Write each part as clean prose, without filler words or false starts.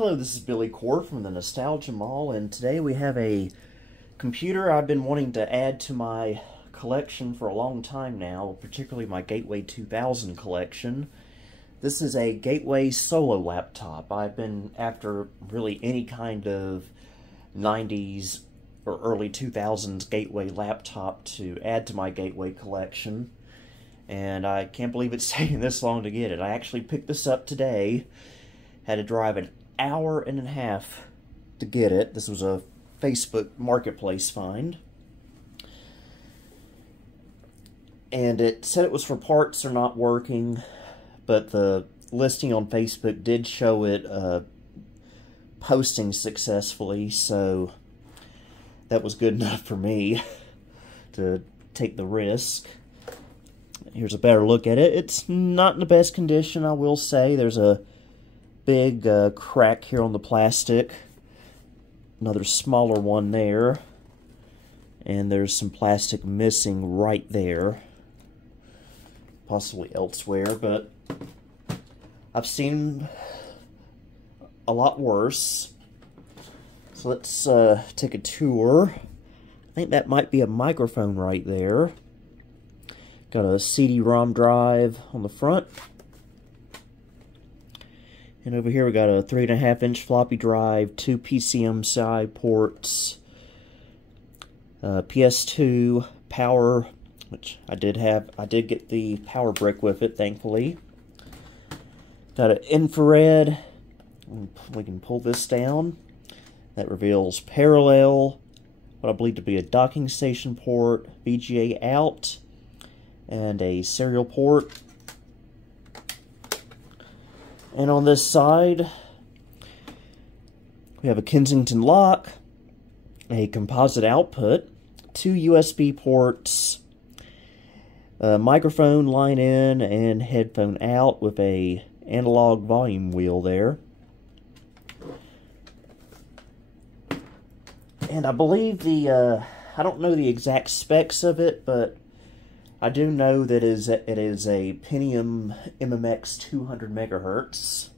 Hello, this is Billy Core from the Nostalgia Mall, and today we have a computer I've been wanting to add to my collection for a long time now, particularly my Gateway 2000 collection. This is a Gateway Solo laptop. I've been after really any kind of 90s or early 2000s Gateway laptop to add to my Gateway collection, and I can't believe it's taking this long to get it. I actually picked this up today. Had to drive an hour and a half to get it. This was a Facebook Marketplace find. And it said it was for parts are not working, but the listing on Facebook did show it posting successfully, so that was good enough for me to take the risk. Here's a better look at it. It's not in the best condition, I will say. There's a big crack here on the plastic, another smaller one there, and there's some plastic missing right there, possibly elsewhere, but I've seen a lot worse. So let's take a tour. I think that might be a microphone right there. Got a CD-ROM drive on the front. And over here we got a 3.5-inch floppy drive, 2 PCMSI ports, PS2 power, which I did get the power brick with it, thankfully. Got an infrared. We can pull this down. That reveals parallel, what I believe to be a docking station port, VGA out, and a serial port. And on this side, we have a Kensington lock, a composite output, 2 USB ports, a microphone line in and headphone out with a analog volume wheel there. And I believe I don't know the exact specs of it, but I do know that it is a Pentium MMX 200 megahertz.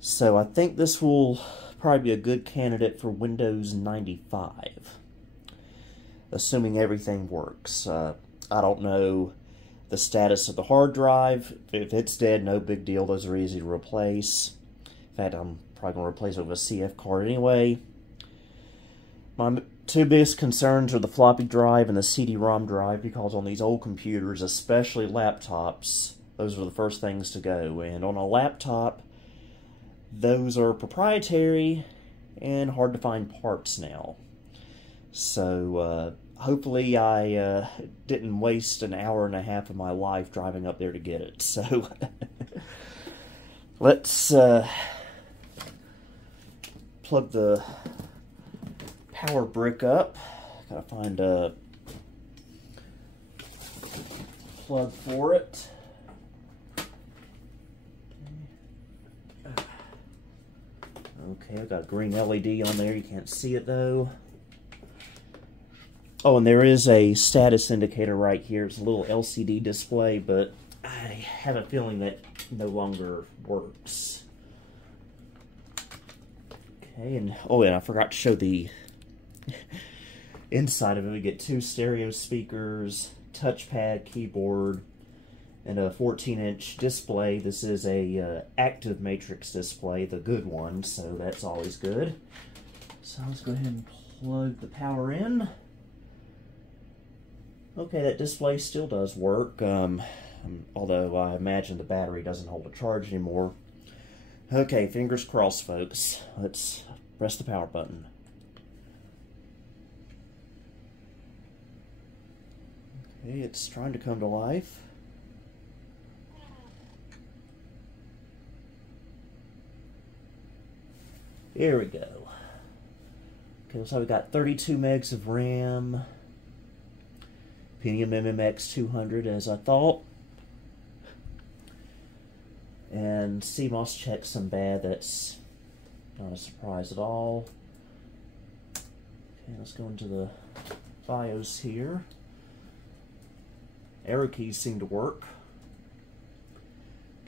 So I think this will probably be a good candidate for Windows 95, assuming everything works. I don't know the status of the hard drive. If it's dead, no big deal. Those are easy to replace. In fact, I'm probably going to replace it with a CF card anyway. My two biggest concerns are the floppy drive and the CD-ROM drive, because on these old computers, especially laptops, those are the first things to go. And on a laptop, those are proprietary and hard to find parts now. So hopefully I didn't waste an hour and a half of my life driving up there to get it. So let's plug the power brick up. Gotta find a plug for it. Okay, I've got a green LED on there. You can't see it though. Oh, and there is a status indicator right here. It's a little LCD display, but I have a feeling that no longer works. Okay, and oh, and I forgot to show the inside of it. We get 2 stereo speakers, touchpad, keyboard, and a 14-inch display. This is a active matrix display, the good one, so that's always good. So let's go ahead and plug the power in. Okay, that display still does work, although I imagine the battery doesn't hold a charge anymore. Okay, fingers crossed, folks. Let's press the power button. Okay, it's trying to come to life. Here we go. Okay, so we got 32 megs of RAM. Pentium MMX 200, as I thought. And CMOS checksum bad. That's not a surprise at all. Okay, let's go into the BIOS here. Arrow keys seem to work.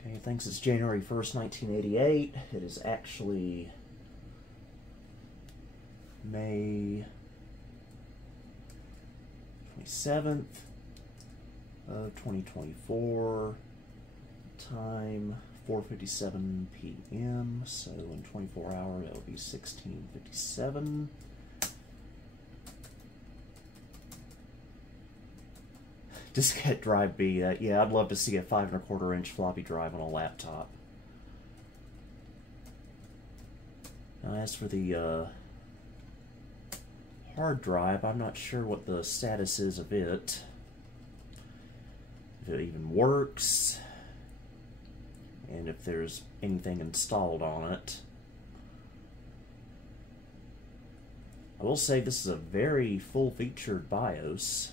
Okay, it thinks it's January 1st, 1988. It is actually May 27th of 2024. Time 4:57 p.m. So in 24 hours, it'll be 16:57. Diskette drive B. Yeah, I'd love to see a 5 1/4 inch floppy drive on a laptop. Now, as for the hard drive, I'm not sure what the status is of it. If it even works, and if there's anything installed on it. I will say this is a very full-featured BIOS.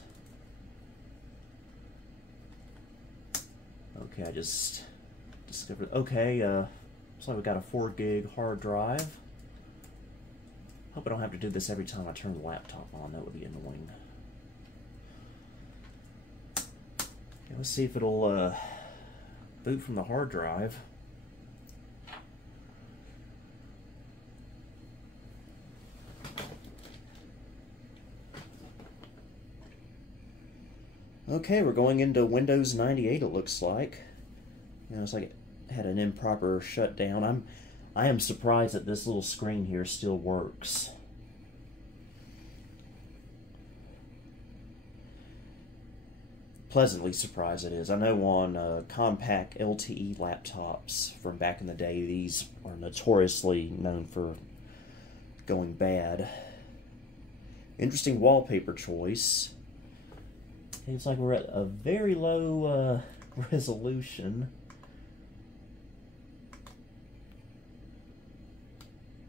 Okay, I just discovered. Okay, looks like we got a 4 gig hard drive. Hope I don't have to do this every time I turn the laptop on. That would be annoying. Okay, let's see if it'll boot from the hard drive. Okay, we're going into Windows 98, it looks like. You know, it's like it had an improper shutdown. I am surprised that this little screen here still works. Pleasantly surprised it is. I know on compact LTE laptops from back in the day, these are notoriously known for going bad. Interesting wallpaper choice. Seems like we're at a very low resolution.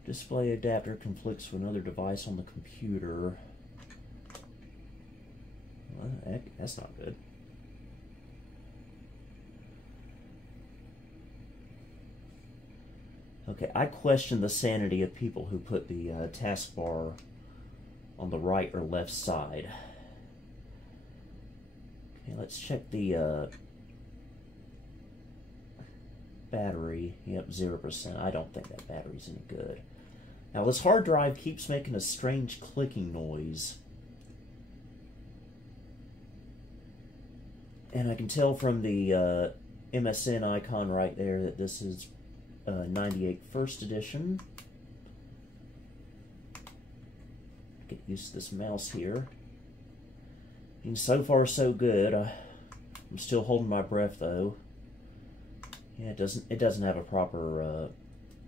Display adapter conflicts with another device on the computer. Well, heck, that's not good. Okay, I question the sanity of people who put the taskbar on the right or left side. Okay, let's check the battery. Yep, 0%. I don't think that battery's any good. Now, this hard drive keeps making a strange clicking noise. And I can tell from the MSN icon right there that this is 98 First Edition. Get used to this mouse here. And so far, so good. I'm still holding my breath, though. Yeah, it doesn't have a proper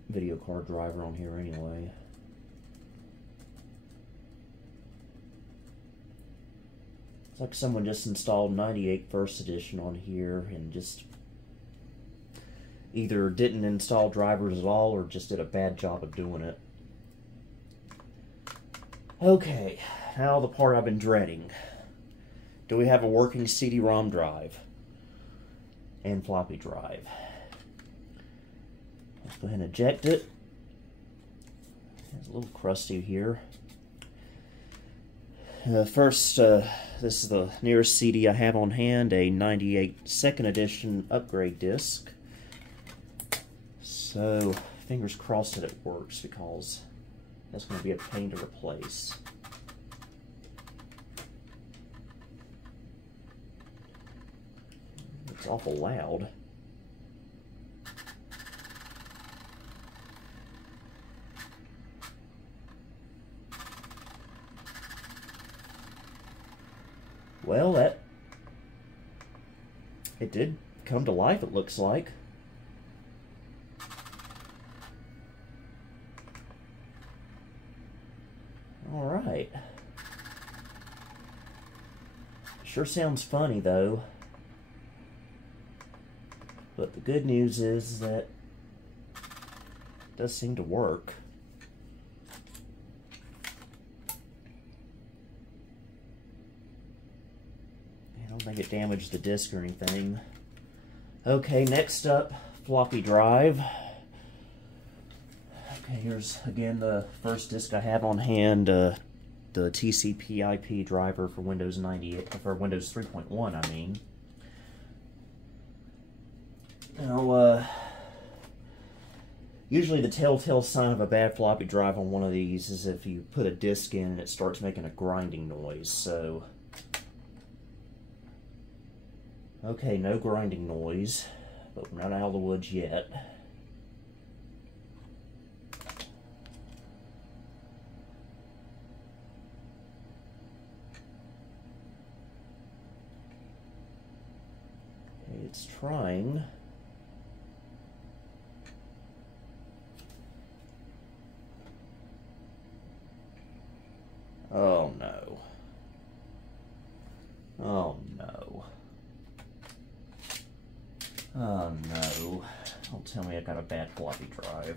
video card driver on here anyway. It's like someone just installed 98 First Edition on here and just either didn't install drivers at all or just did a bad job of doing it. Okay, now the part I've been dreading. Do we have a working CD-ROM drive and floppy drive? Let's go ahead and eject it. It's a little crusty here. First, this is the nearest CD I have on hand, a 98 Second Edition upgrade disc. So, fingers crossed that it works, because that's going to be a pain to replace. It's awful loud. Well, it did come to life, it looks like. Alright. Sure sounds funny, though. But the good news is that it does seem to work. I don't think it damaged the disc or anything. Okay, next up, floppy drive. Okay, here's again the first disc I have on hand, the TCP/IP driver for Windows 98, for Windows 3.1, I mean. Now, usually the telltale sign of a bad floppy drive on one of these is if you put a disk in and it starts making a grinding noise, so... Okay, no grinding noise, but we're not out of the woods yet. Okay, it's trying. Oh no. Oh no. Oh no. Don't tell me I got a bad floppy drive.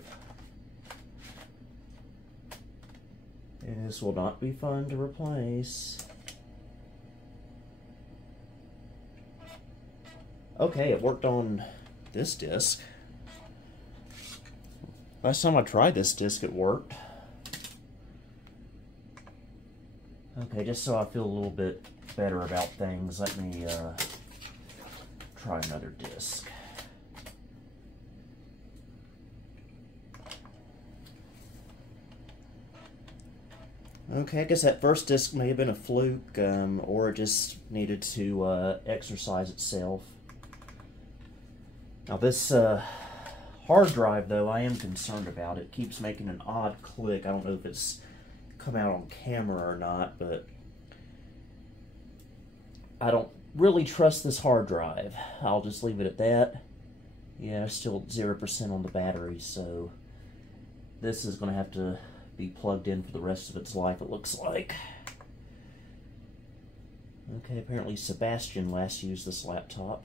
This will not be fun to replace. Okay, it worked on this disc. Last time I tried this disc, it worked. Okay, just so I feel a little bit better about things, let me try another disc. Okay, I guess that first disc may have been a fluke, or it just needed to exercise itself. Now this hard drive, though, I am concerned about. It keeps making an odd click. I don't know if it's come out on camera or not, but I don't really trust this hard drive. I'll just leave it at that. Yeah, still 0% on the battery, so this is going to have to be plugged in for the rest of its life, it looks like. Okay, apparently Sebastian last used this laptop.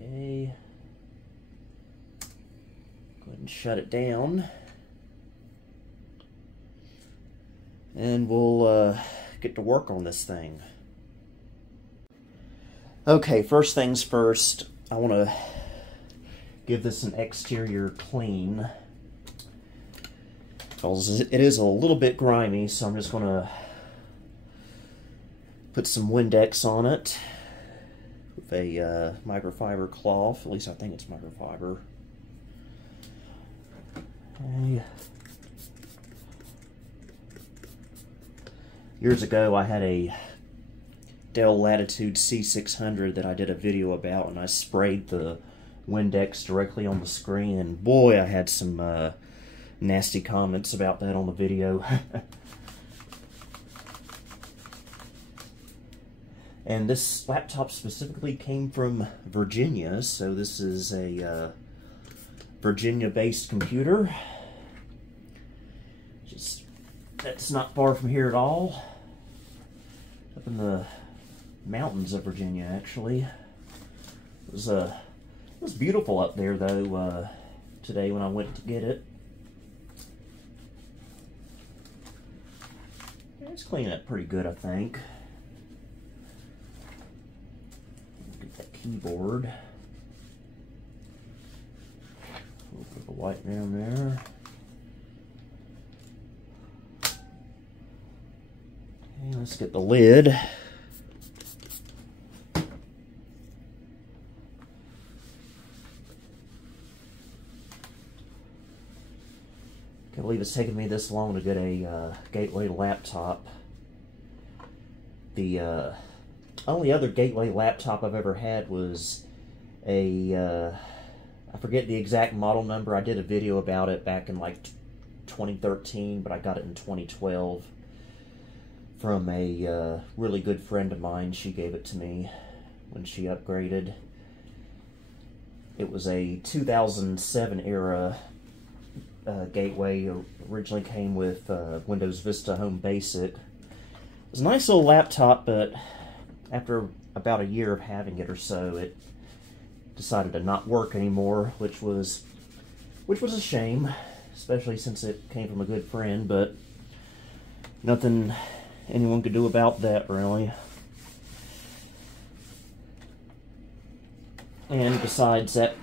Okay. Go ahead and shut it down. And we'll get to work on this thing. Okay, first things first, I want to give this an exterior clean. Because it is a little bit grimy, so I'm just going to put some Windex on it with a microfiber cloth. At least I think it's microfiber. Okay. Years ago, I had a Dell Latitude C600 that I did a video about, and I sprayed the Windex directly on the screen, and boy, I had some nasty comments about that on the video. And this laptop specifically came from Virginia, so this is a Virginia-based computer. That's not far from here at all. Up in the mountains of Virginia, actually. It was beautiful up there, though, today when I went to get it. It's cleaning up pretty good, I think. Get that keyboard. We'll put the white down there. Okay, let's get the lid. Can't believe it's taken me this long to get a Gateway laptop. The only other Gateway laptop I've ever had was a, I forget the exact model number. I did a video about it back in like 2013, but I got it in 2012 from a really good friend of mine. She gave it to me when she upgraded. It was a 2007 era Gateway. Originally came with Windows Vista Home Basic. It was a nice little laptop, but after about a year of having it or so, it decided to not work anymore, which was a shame, especially since it came from a good friend, but nothing anyone could do about that, really. And besides that,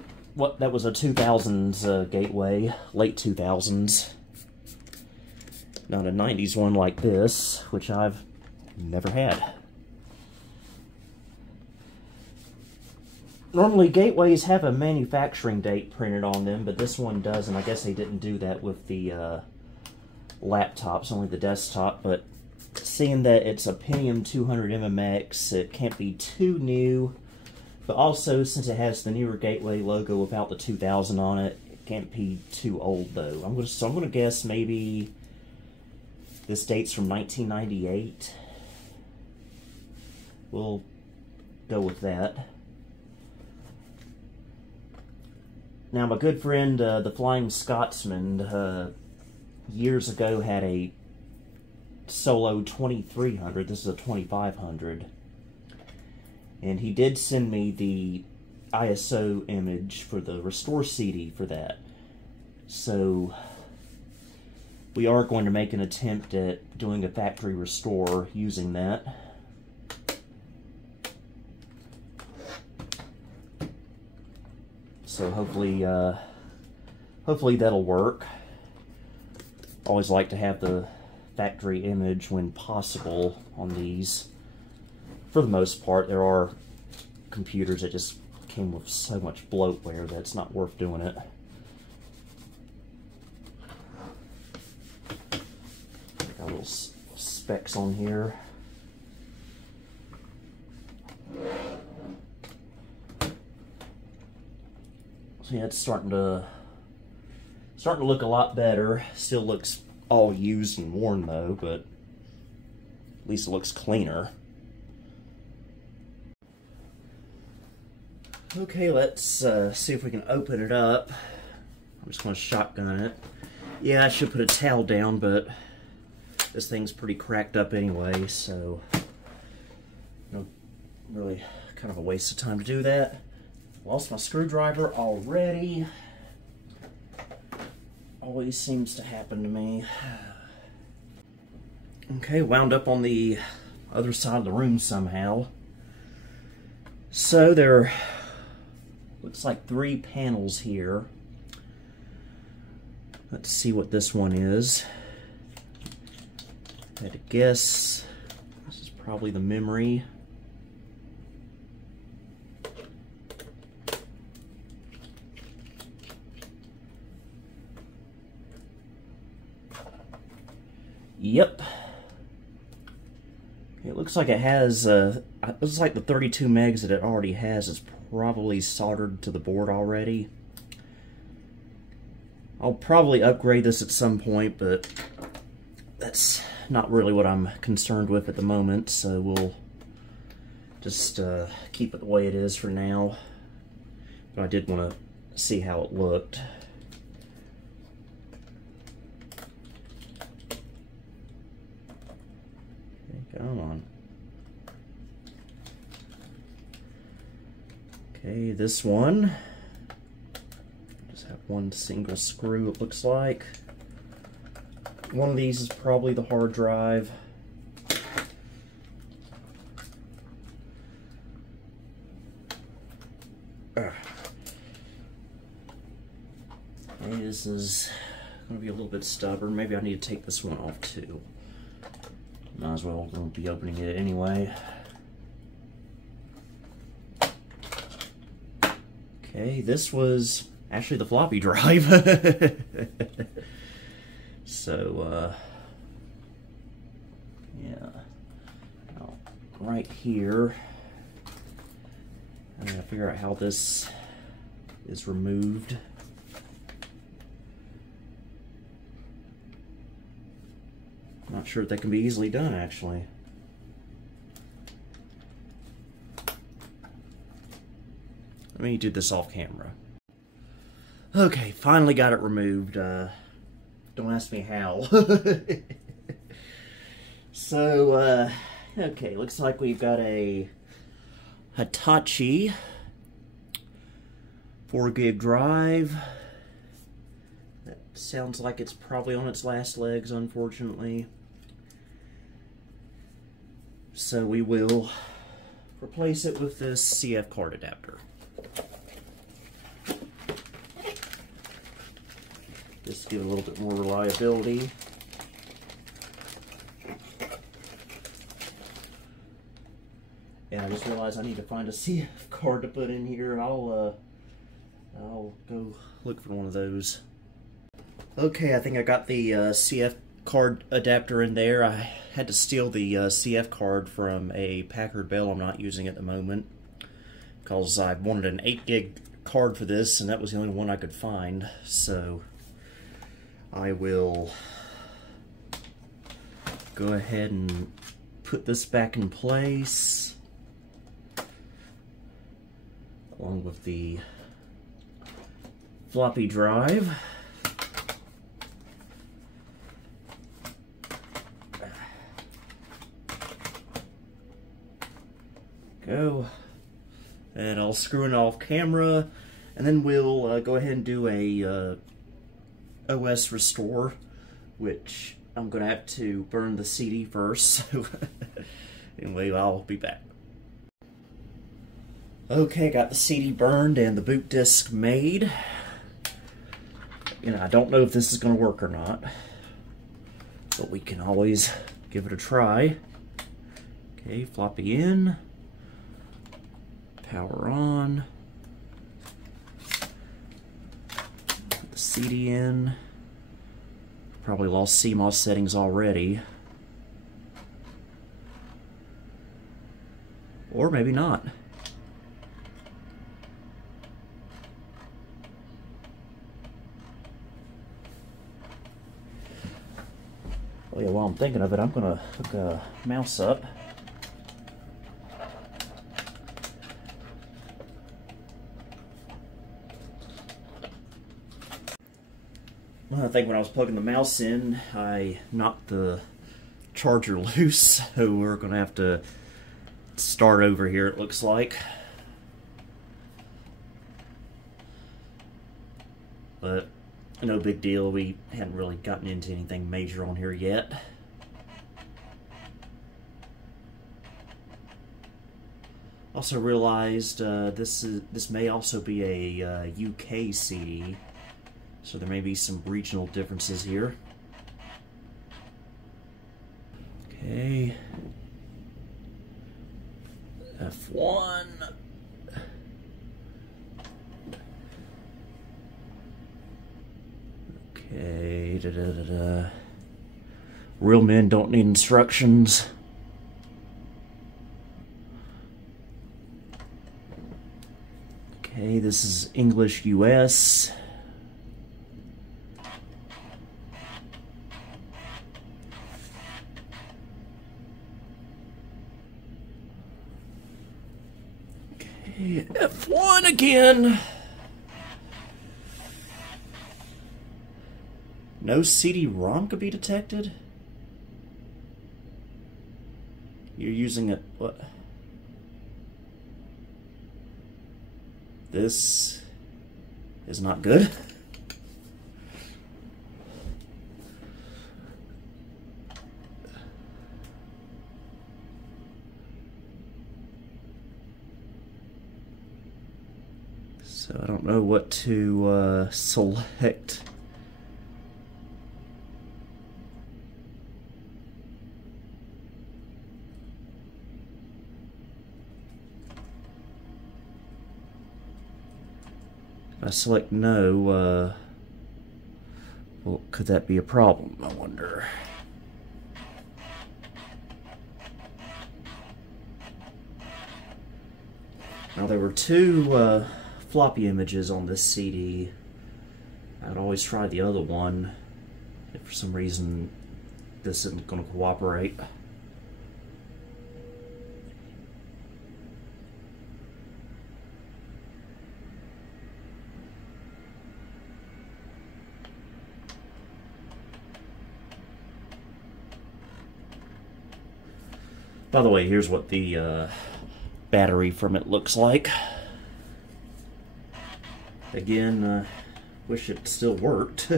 that was a 2000s Gateway, late 2000s. Not a 90s one like this, which I've never had. Normally, Gateways have a manufacturing date printed on them, but this one doesn't. I guess they didn't do that with the laptops, only the desktop, but seeing that it's a Pentium 200 MMX, it can't be too new, but also, since it has the newer Gateway logo without the 2000 on it, it can't be too old, though. So I'm gonna guess maybe this date's from 1998. We'll go with that. Now, my good friend, the Flying Scotsman, years ago had a Solo 2300. This is a 2500. And he did send me the ISO image for the restore CD for that. So, we are going to make an attempt at doing a factory restore using that. So hopefully that'll work. Always like to have the factory image when possible on these. For the most part, there are computers that just came with so much bloatware that it's not worth doing it. Got little specs on here. So yeah, it's starting to look a lot better. Still looks all used and worn though, but at least it looks cleaner. Okay, let's see if we can open it up. I'm just going to shotgun it. Yeah, I should put a towel down, but this thing's pretty cracked up anyway, so really kind of a waste of time to do that. Lost my screwdriver already. Always seems to happen to me. Okay, wound up on the other side of the room somehow. So there looks like 3 panels here. Let's see what this one is. I had to guess this is probably the memory. Yep. It looks like it has, it looks like the 32 megs that it already has is probably soldered to the board already. I'll probably upgrade this at some point, but that's not really what I'm concerned with at the moment, so we'll just keep it the way it is for now. But I did want to see how it looked. Come on. Okay, this one. Just have one single screw, it looks like. One of these is probably the hard drive. Okay, this is going to be a little bit stubborn. Maybe I need to take this one off too. Might as well be opening it anyway. Okay, this was actually the floppy drive. So, yeah. Now, right here, I'm gonna figure out how this is removed. Not sure if that can be easily done, actually. Let me do this off camera. Okay, finally got it removed. Don't ask me how. So, okay, looks like we've got a Hitachi 4 gig drive. That sounds like it's probably on its last legs, unfortunately. So we will replace it with this CF card adapter. Just to give it a little bit more reliability. I just realized I need to find a CF card to put in here. I'll go look for one of those. Okay, I think I got the CF card adapter in there. I had to steal the CF card from a Packard Bell I'm not using at the moment, because I wanted an 8 gig card for this, and that was the only one I could find. So I will go ahead and put this back in place, along with the floppy drive. Go. And I'll screw it off camera, and then we'll go ahead and do a OS restore, which I'm going to have to burn the CD first. So anyway, I'll be back. Okay, got the CD burned and the boot disk made. I don't know if this is going to work or not, but we can always give it a try. Okay, floppy in. Power on. Put the CD in. Probably lost CMOS settings already. Or maybe not. Oh yeah, while I'm thinking of it, I'm gonna hook a mouse up. I think when I was plugging the mouse in, I knocked the charger loose, so we're going to have to start over here, it looks like. But no big deal, we hadn't really gotten into anything major on here yet. Also realized this may also be a UK CD. So there may be some regional differences here. Okay. F1. Okay. Real men don't need instructions. Okay, this is English US. F1 again. No CD-ROM could be detected? You're using it, what? This is not good. So I don't know what to select. If I select no, well, could that be a problem, I wonder? Now there were two floppy images on this CD. I'd always try the other one if for some reason this isn't going to cooperate. By the way, here's what the battery from it looks like. Again, wish it still worked.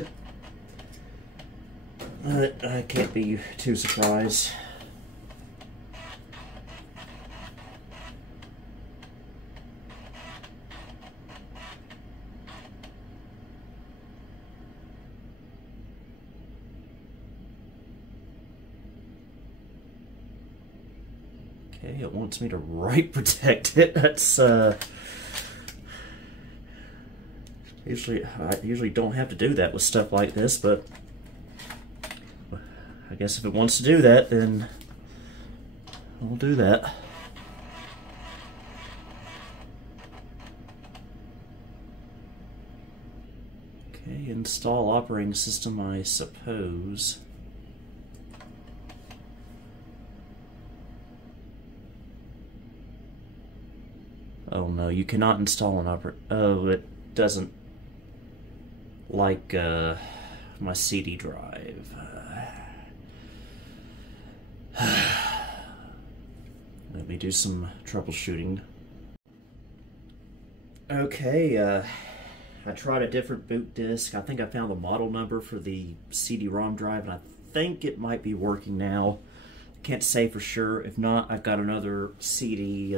But I can't be too surprised. Okay, it wants me to write protect it. That's I usually don't have to do that with stuff like this, but I guess if it wants to do that, then I'll do that. Okay, install operating system, I suppose. Oh no, you cannot install an oh, it doesn't like my CD drive. Let me do some troubleshooting. Okay, I tried a different boot disk. I think I found the model number for the CD-ROM drive, and I think it might be working now. Can't say for sure. If not, I've got another CD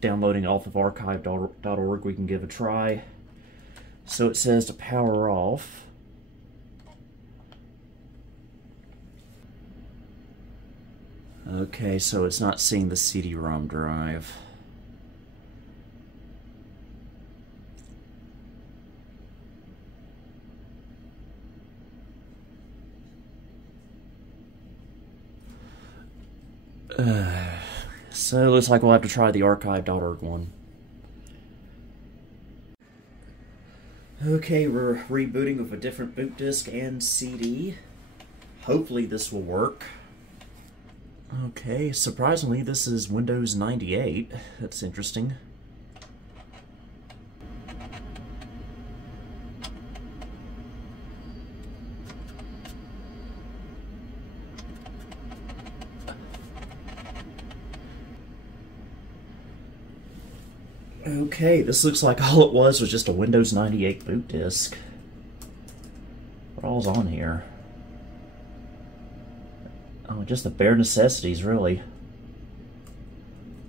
downloading off of archive.org we can give a try. So it says to power off. Okay, so it's not seeing the CD-ROM drive. So it looks like we'll have to try the archive.org one. Okay, we're rebooting with a different boot disk and CD. Hopefully this will work. Okay, surprisingly this is Windows 98. That's interesting. Okay, this looks like all it was just a Windows 98 boot disk. What all's on here? Oh, just the bare necessities, really.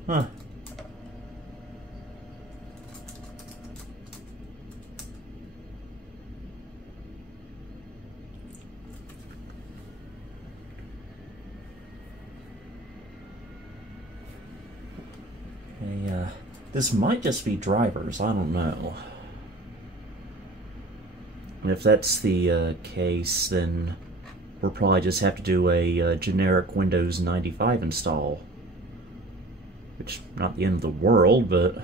Huh. Okay, this might just be drivers, I don't know. And if that's the case, then we'll probably just have to do a generic Windows 95 install. Which, not the end of the world, but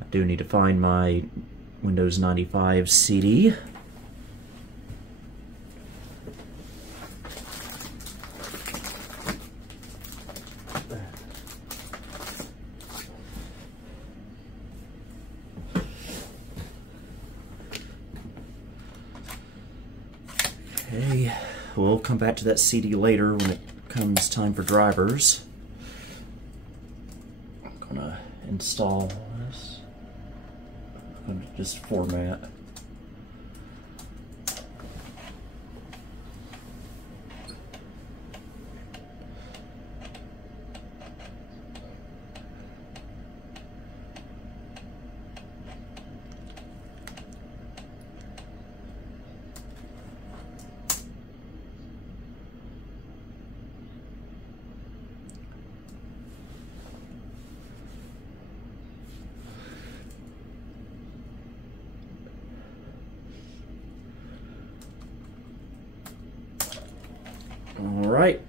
I do need to find my Windows 95 CD. Okay, we'll come back to that CD later when it comes time for drivers. I'm gonna install this. I'm gonna just format. Alright.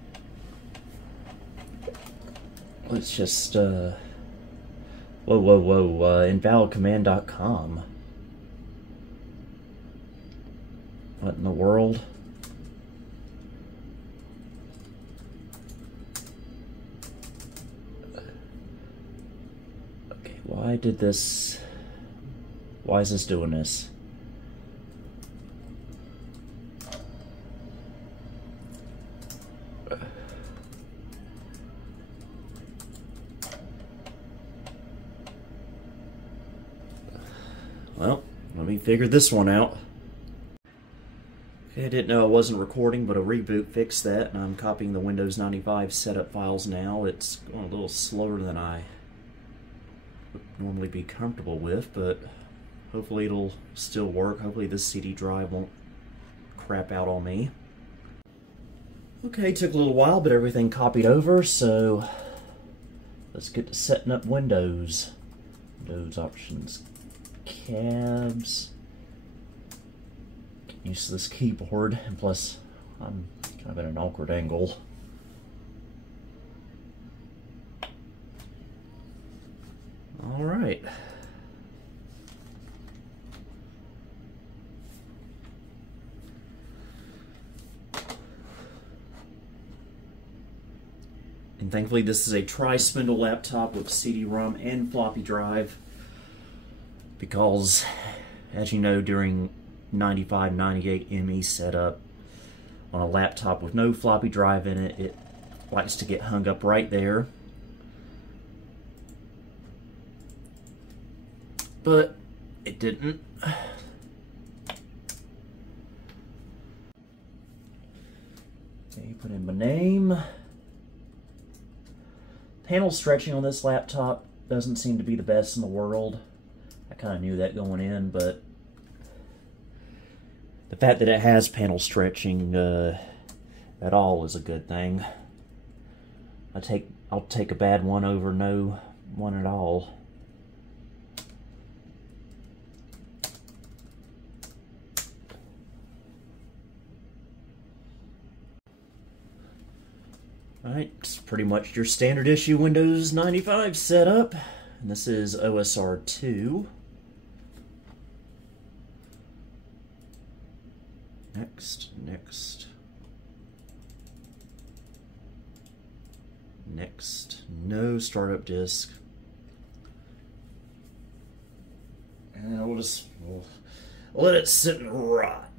Let's just, invalidcommand.com. What in the world? Okay, why is this doing this? Well, let me figure this one out. Okay, I didn't know I wasn't recording, but a reboot fixed that, and I'm copying the Windows 95 setup files now. It's going a little slower than I would normally be comfortable with, but hopefully it'll still work. Hopefully this CD drive won't crap out on me. Okay, took a little while, but everything copied over, so let's get to setting up Windows. Windows options, cabs. Get used to this keyboard, and plus I'm kind of at an awkward angle. All right. And thankfully this is a tri-spindle laptop with CD-ROM and floppy drive, because as you know, during 95-98 ME setup on a laptop with no floppy drive in it, it likes to get hung up right there. But it didn't. Okay, put in my name. Panel stretching on this laptop doesn't seem to be the best in the world. I kind of knew that going in, but the fact that it has panel stretching at all is a good thing. I'll take a bad one over no one at all. Alright, it's pretty much your standard issue Windows 95 setup. And this is OSR 2. Next. No startup disk. And we'll let it sit and rot.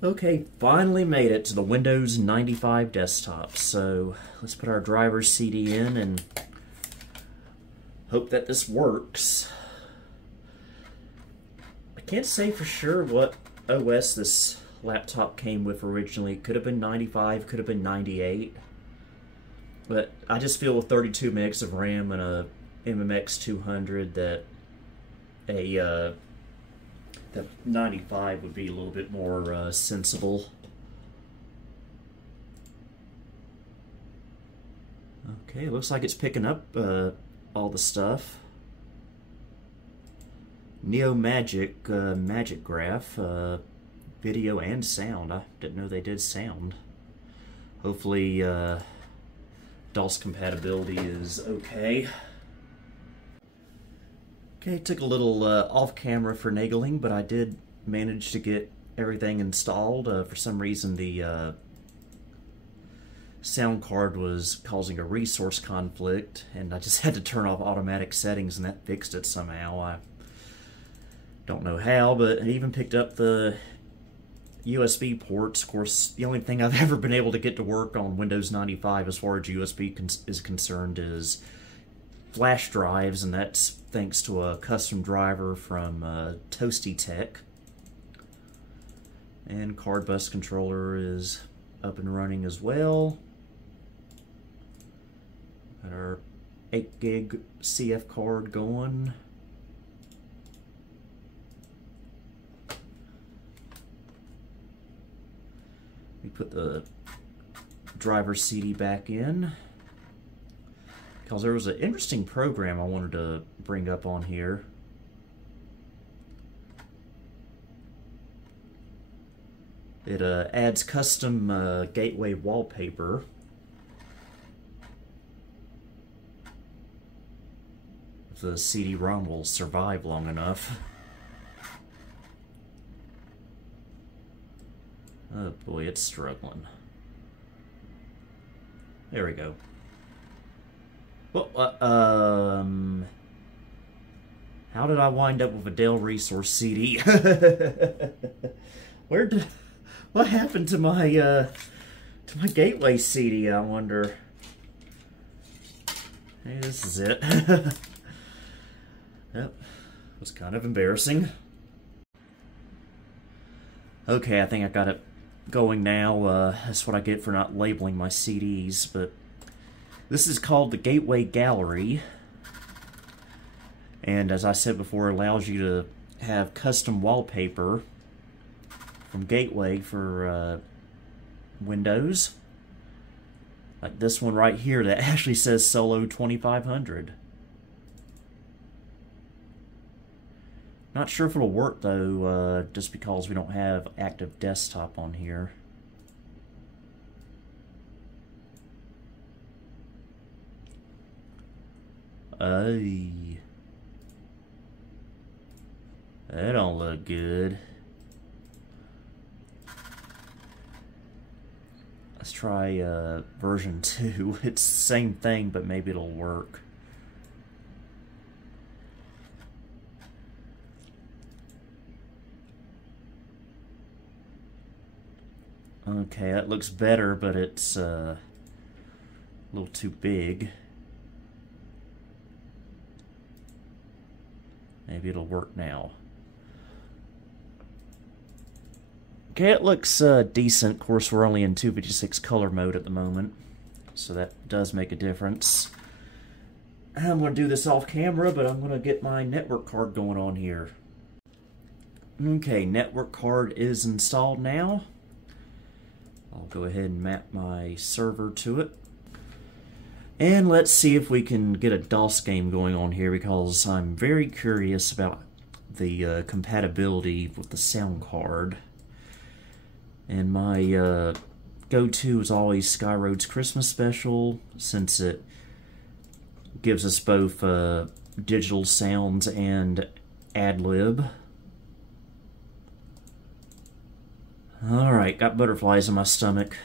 Okay, finally made it to the Windows 95 desktop. So let's put our driver CD in and hope that this works. I can't say for sure what OS this laptop came with originally. It could have been 95, could have been 98. But I just feel with 32 megs of RAM and a MMX 200 that that 95 would be a little bit more sensible. Okay, it looks like it's picking up all the stuff. Neomagic Magic Graph, video and sound. I didn't know they did sound. Hopefully DOS compatibility is okay. Okay, took a little off-camera finagling, but I did manage to get everything installed. For some reason, the sound card was causing a resource conflict, and I just had to turn off automatic settings, and that fixed it somehow. I don't know how, but I even picked up the USB ports. Of course, the only thing I've ever been able to get to work on Windows 95 as far as USB is concerned is flash drives, and that's thanks to a custom driver from Toasty Tech. And card bus controller is up and running as well. Got our 8 gig CF card going. We put the driver CD back in, because there was an interesting program I wanted to bring up on here. It adds custom gateway wallpaper. If the CD-ROM will survive long enough. Oh boy, it's struggling. There we go. Well, how did I wind up with a Dell Resource CD? What happened to my Gateway CD, I wonder? Hey, this is it. Yep, it was kind of embarrassing. Okay, I think I got it going now. That's what I get for not labeling my CDs, but this is called the Gateway Gallery, and as I said before, it allows you to have custom wallpaper from Gateway for Windows. Like this one right here that actually says Solo 2500. Not sure if it'll work though, just because we don't have active desktop on here. Ay. That don't look good. Let's try version 2. It's the same thing, but maybe it'll work. Okay, that looks better, but it's a little too big. Maybe it'll work now. Okay, it looks decent. Of course, we're only in 256 color mode at the moment, so that does make a difference. I'm going to do this off camera, but I'm going to get my network card going on here. Okay, network card is installed now. I'll go ahead and map my server to it. And let's see if we can get a DOS game going on here, because I'm very curious about the compatibility with the sound card. And my go-to is always Skyroad's Christmas Special, since it gives us both digital sounds and ad-lib. Alright, got butterflies in my stomach.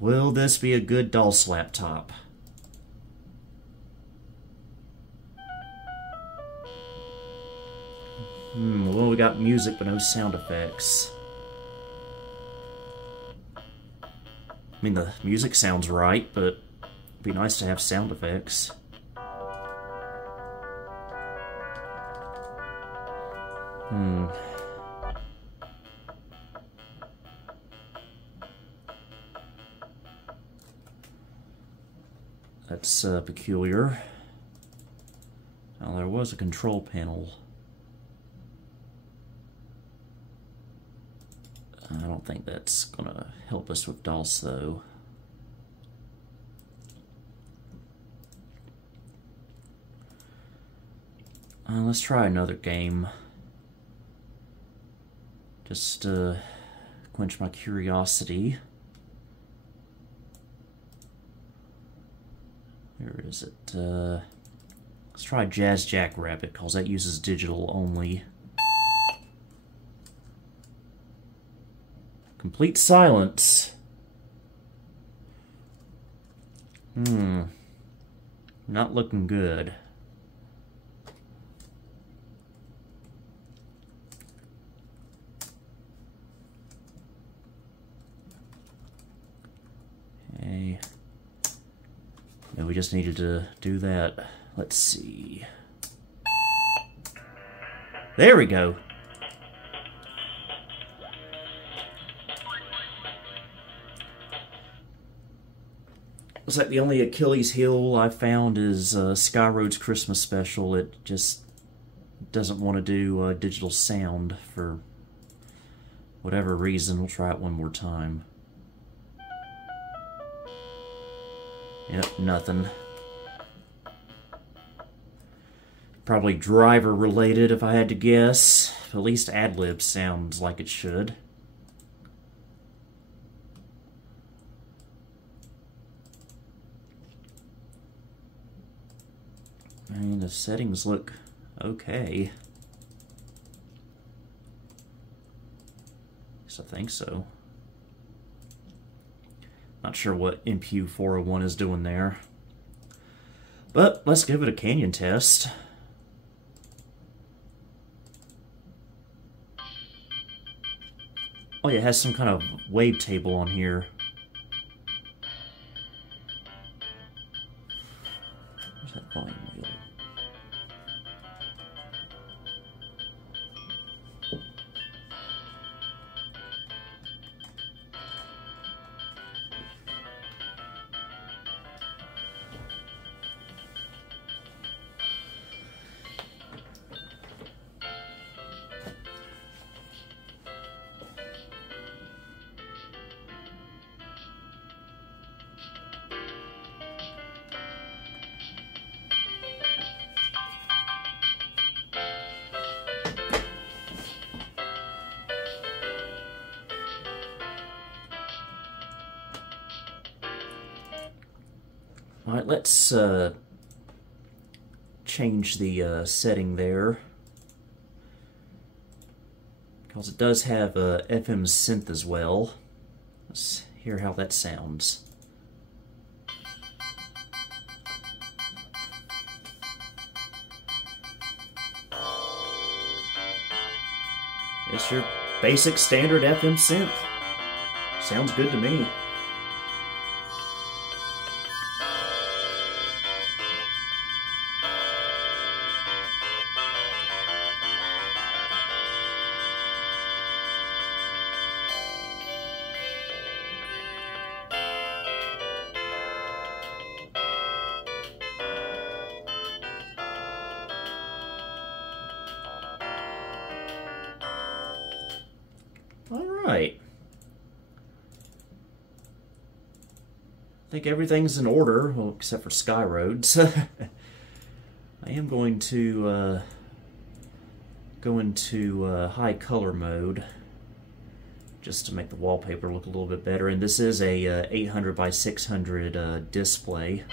Will this be a good DOS laptop? Well, we got music but no sound effects. I mean, the music sounds right, but it'd be nice to have sound effects. That's peculiar. Now, there was a control panel. I don't think that's gonna help us with DOS, though. Let's try another game. Just quench my curiosity. Where is it? Let's try Jazz Jackrabbit, because that uses digital only. Complete silence. Not looking good. Okay. No, we just needed to do that. Let's see. There we go. Looks like the only Achilles heel I found is Skyroad's Christmas Special. It just doesn't want to do digital sound for whatever reason. We'll try it one more time. Yep, nothing. Probably driver related if I had to guess. At least ad-lib sounds like it should. I mean, the settings look okay. Yes, I think so. Not sure what MPU 401 is doing there. But let's give it a Canyon test. Oh yeah, it has some kind of wavetable on here. Where's that volume wheel? Alright, let's change the setting there, because it does have a FM synth as well. Let's hear how that sounds. It's your basic standard FM synth. Sounds good to me. Alright. I think everything's in order, well, except for Skyroads. I am going to go into high color mode just to make the wallpaper look a little bit better. And this is a 800 by 600 display.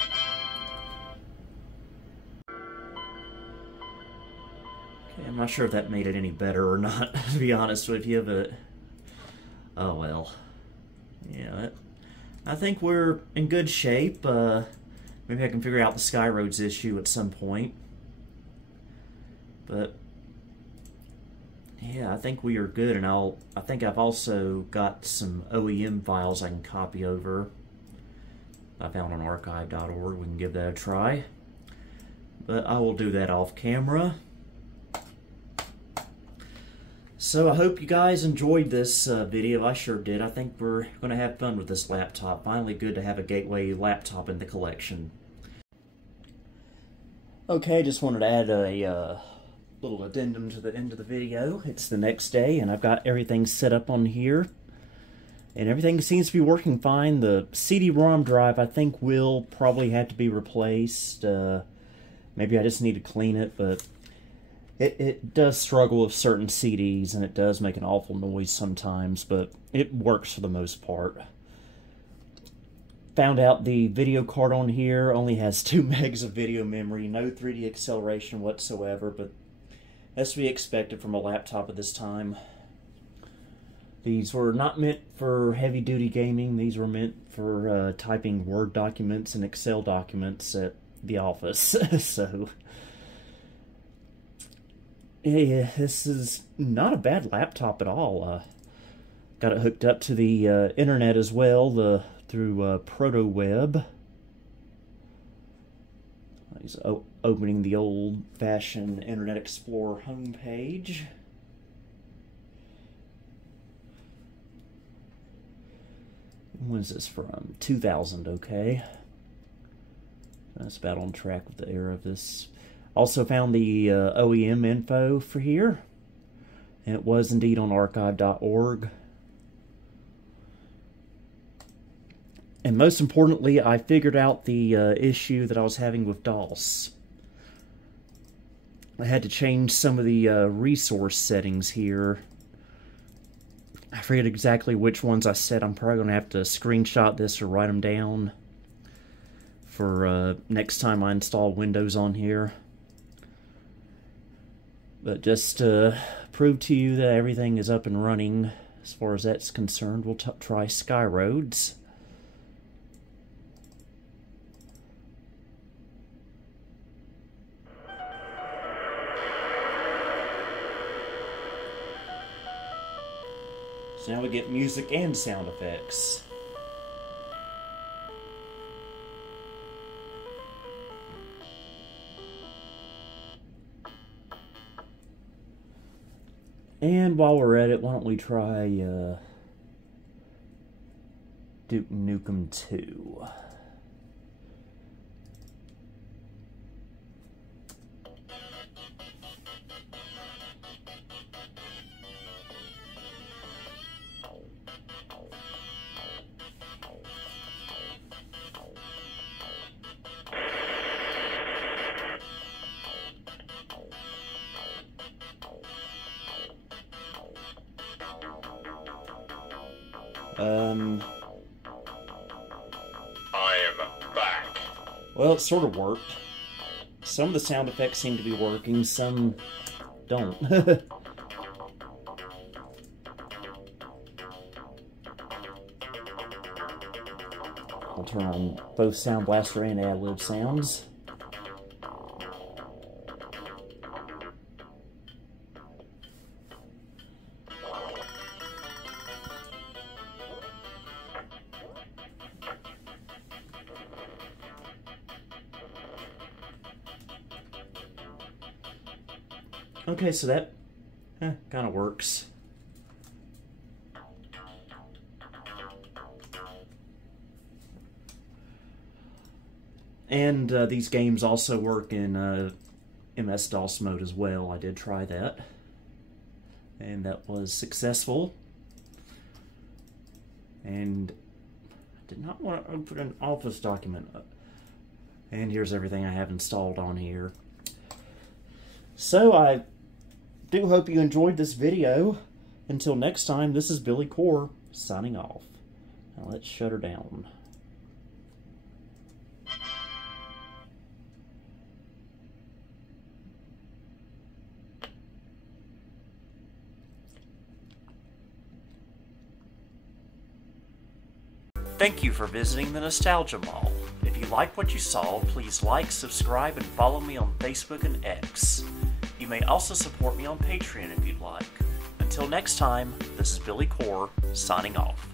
Okay, I'm not sure if that made it any better or not, to be honest with you, but oh well. Yeah, I think we're in good shape. Maybe I can figure out the Skyroads issue at some point. But yeah, I think we are good, and I think I've also got some OEM files I can copy over. I found on archive.org. We can give that a try. But I will do that off camera. So I hope you guys enjoyed this video. I sure did. I think we're going to have fun with this laptop. Finally good to have a Gateway laptop in the collection. Okay, just wanted to add a little addendum to the end of the video. It's the next day, and I've got everything set up on here. And everything seems to be working fine. The CD-ROM drive, I think, will probably have to be replaced. Maybe I just need to clean it, but it does struggle with certain CDs, and it does make an awful noise sometimes, but it works for the most part. Found out the video card on here only has 2 megs of video memory, no 3D acceleration whatsoever, but that's to be expected from a laptop at this time. These were not meant for heavy-duty gaming. These were meant for typing Word documents and Excel documents at the office. So yeah, this is not a bad laptop at all. Got it hooked up to the internet as well, through ProtoWeb. He's opening the old-fashioned Internet Explorer homepage. When is this from? 2000, okay. That's about on track with the era of this. Also found the OEM info for here. And it was indeed on archive.org. And most importantly, I figured out the issue that I was having with DOS. I had to change some of the resource settings here. I forget exactly which ones I set. I'm probably going to have to screenshot this or write them down for next time I install Windows on here. But just to prove to you that everything is up and running as far as that's concerned, we'll try Skyroads. So now we get music and sound effects. And while we're at it, why don't we try Duke Nukem 2. I am back. Well, it sort of worked. Some of the sound effects seem to be working, some don't. I'll turn on both Sound Blaster and Ad-Lib sounds. Okay, so that kind of works. And these games also work in MS-DOS mode as well. I did try that, and that was successful. And I did not want to open an Office document. And here's everything I have installed on here. So I do hope you enjoyed this video. Until next time, this is Billy Core signing off. Now let's shut her down. Thank you for visiting the Nostalgia Mall. If you liked what you saw, please like, subscribe, and follow me on Facebook and X. You may also support me on Patreon if you'd like. Until next time, this is Billy Core, signing off.